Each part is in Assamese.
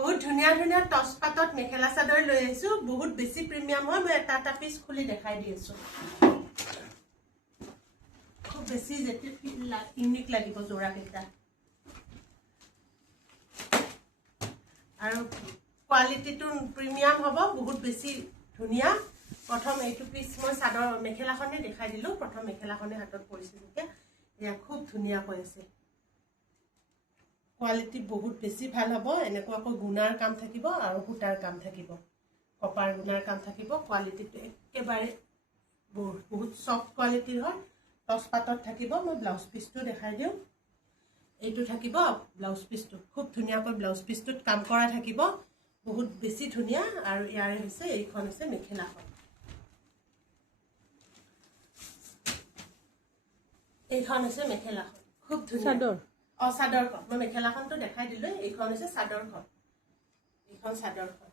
বহুত ধুনীয়া ধুনীয়া টচ পাতত মেখেলা চাদৰ লৈ আহিছো বহুত বেছি প্ৰিমিয়াম হয় মই এটা এটা পিস খুলি দেখাই দি আছো খুব বেছি যেটি ইউনিক লাগিব জোৰা কেইটা আৰু কোৱালিটিটো প্ৰিমিয়াম হ'ব বহুত বেছি ধুনীয়া প্ৰথম এইটো পিস মই চাদৰ মেখেলাখনে দেখাই দিলো প্ৰথম মেখেলাখনে হাতত পৰিছে যেতিয়া ইয়া খুব ধুনীয়া হৈ আছে কোৱালিটি বহুত বেছি ভাল হ'ব এনেকুৱাকৈ গুণাৰ কাম থাকিব আৰু সূতাৰ কাম থাকিব কপাৰ গুণাৰ কাম থাকিব কোৱালিটিটো একেবাৰে বহুত সফট কোৱালিটিৰ হয় টচ পাতত থাকিব মই ব্লাউজ পিসটো দেখাই দিওঁ এইটো থাকিব ব্লাউজ পিসটো খুব ধুনীয়াকৈ ব্লাউজ পিসটোত কাম কৰা থাকিব বহুত বেছি ধুনীয়া আৰু ইয়াৰে হৈছে এইখন হৈছে মেখেলাখন এইখন হৈছে মেখেলাখন খুব ধুনীয়া চাদৰ চাদৰখন মই মেখেলাখনটো দেখাই দিলো এইখন হৈছে চাদৰখন এইখন চাদৰখন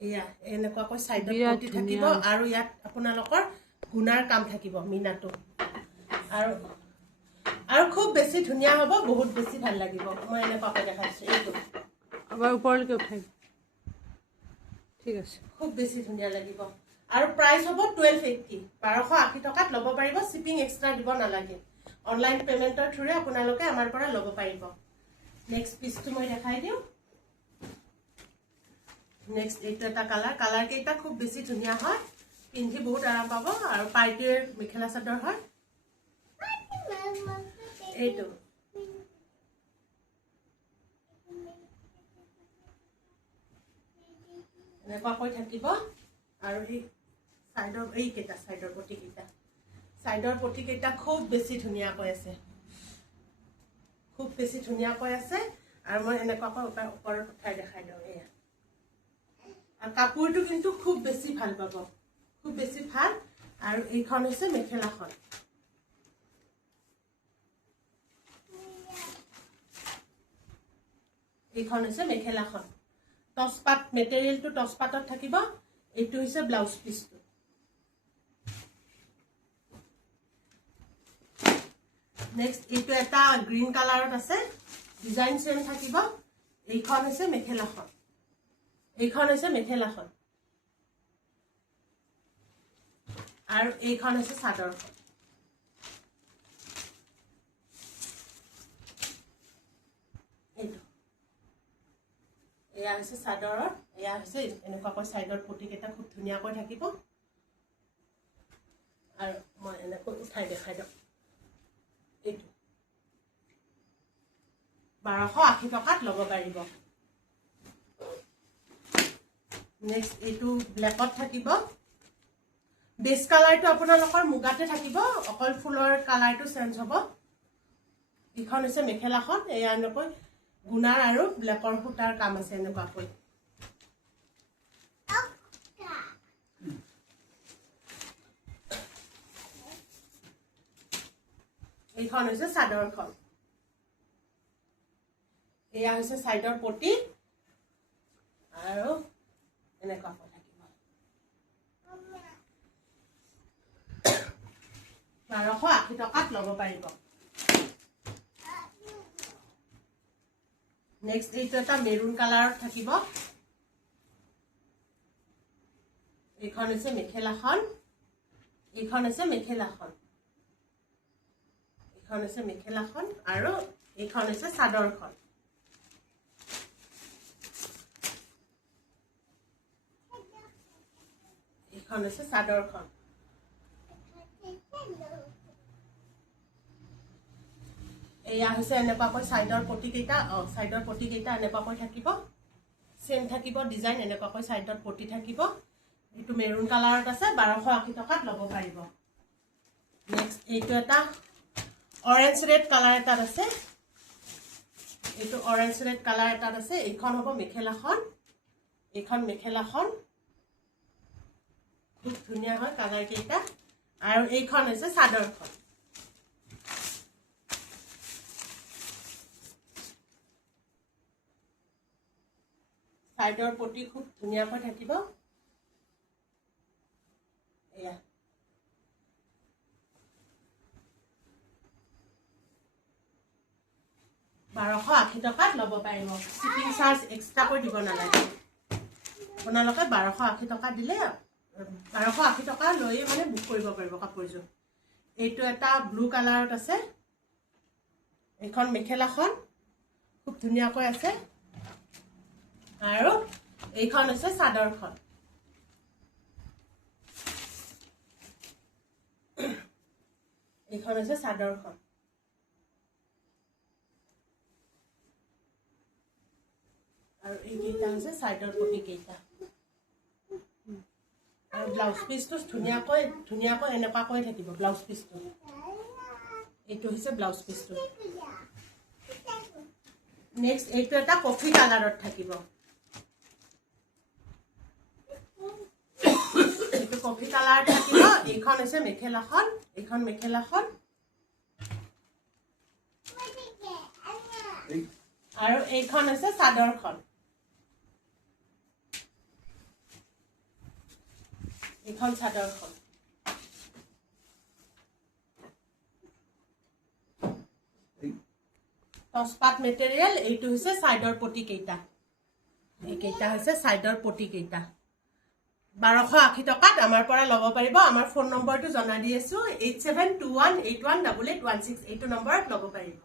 এয়া এনেকুৱাকৈ সাইডত পটি থাকিব আৰু ইয়াত আপোনালোকৰ গুণাৰ কাম থাকিব মিনাটো আৰু খুব বেছি ধুনীয়া হ'ব বহুত বেছি ভাল লাগিব মই এনেকুৱাকৈ দেখাইছো এইটো আবাৰ উপৰলৈকে উঠাই ঠিক আছে খুব বেছি ধুনীয়া লাগিব আৰু প্ৰাইস হ'ব 1280 1280 টকাত ল'ব পাৰিব শিপিং এক্সট্ৰা দিব নালাগে অনলাইন পেমেন্টৰ থ্ৰুৰে আপোনালোকে আমাৰ পৰা ল'ব পাৰিব নেক্সট পিসটো মই দেখাই দিওঁ নেক্সট এইটো এটা কালাৰ কেইটা খুব বেছি ধুনীয়া হয় পিন্ধি বহুত আৰাম পাব আৰু পাৰ্টিৰ মেখেলা চাদৰ হয় এইটো এনেকুৱাকৈ থাকিব আৰু এই সাইডৰ এই কেইটা সাইডৰ পটি কেইটা খুব বেছি ধুনীয়াকৈ আছে খুব বেছি ধুনীয়াকৈ আছে আৰু মই এনেকুৱাকৈ ওপৰত উঠাই দেখাই দিওঁ এয়া আৰু কাপোৰটো কিন্তু খুব বেছি ভাল পাব খুব বেছি ভাল আৰু এইখন হৈছে মেখেলাখন এইখন হৈছে মেখেলাখন টচপাত মেটেৰিয়েলটো টচপাতত থাকিব এইটো হৈছে ব্লাউজ পিসটো নেক্সট এইটো এটা গ্ৰীন কালাৰত আছে ডিজাইন সেম থাকিব এইখন হৈছে মেখেলাখন আৰু এইখন হৈছে চাদৰখন এইটো এয়া হৈছে চাদৰৰ এয়া হৈছে এনেকুৱাকৈ সাইডৰ পটি কেইটা খুব ধুনীয়াকৈ থাকিব আৰু মই এনেকৈ উঠাই দেখাই দিওঁ এইটো 1280 টকাত ল'ব পাৰিব নেক্সট এইটো ব্ল্যাকত থাকিব বেস কালাৰটো আপোনালোকৰ মুগাতে থাকিব অকল ফুলৰ কালাৰটো চেঞ্জ হ'ব এইখন হৈছে মেখেলাখন এয়া এনেকৈ গুণাৰ আৰু ব্ল্যাকৰ সূতাৰ কাম আছে এনেকুৱাকৈ এইখন হৈছে চাদৰখন এয়া হৈছে সাইডৰ পটি আৰু এনেকুৱাকৈ থাকিব 1280 টকাত ল'ব পাৰিব নেক্সট এইটো এটা মেৰুন কালাৰত থাকিব এইখন হৈছে মেখেলাখন আৰু এইখন হৈছে চাদৰখন এইখন হৈছে চাদৰখন এয়া হৈছে এনেকুৱাকৈ সাইডৰ পটি কেইটা এনেকুৱাকৈ থাকিব সেম থাকিব ডিজাইন এনেকুৱাকৈ সাইডত পটি থাকিব এইটো মেৰুন কালাৰত আছে 1280 টকাত ল'ব পাৰিব নেক্সট এইটো এটা অৰেঞ্জ ৰেড কালাৰ এটাত আছে এইখন হ'ব মেখেলাখন খুব ধুনীয়া হয় কালাৰ কেইটা আৰু এইখন হৈছে চাদৰখন সাইডৰ পটি খুব ধুনীয়াকৈ থাকিব এয়া 1280 1280 টকাত ল'ব পাৰিব শিপিং চাৰ্জ এক্সট্ৰা কৰি দিব নালাগে আপোনালোকে 1280 টকা দিলে 1280 টকা লৈ মানে বুক কৰিব পাৰিব কাপোৰযোৰ এইটো এটা ব্লু কালাৰত আছে এখন মেখেলাখন খুব ধুনীয়াকৈ আছে আৰু এইখন আছে চাদৰখন এইখন আছে চাদৰখন আৰু এইকেইটা আছে সাইডৰ পটি কেইটা আৰু ব্লাউজ পিসটো ধুনীয়াকৈ এনেকুৱাকৈ থাকিব ব্লাউজ পিসটো এইটো হৈছে ব্লাউজ পিসটো নেক্সট এইটো এটা কফি কালাৰত থাকিব এইটো কফি কালাৰত থাকিব এইখন আছে মেখেলাখন এইখন মেখেলাখন আৰু এইখন আছে চাদৰখন এইখন চাদৰখন টসপাত মেটেৰিয়েল এইটো হৈছে সাইডৰ পটি কেইটা এইকেইটা হৈছে সাইডৰ পটি কেইটা 1280 টকাত আমাৰ পৰা ল'ব পাৰিব আমাৰ ফোন নম্বৰটো জনা দি আছো 8721818816 এইটো নম্বৰত ল'ব পাৰিব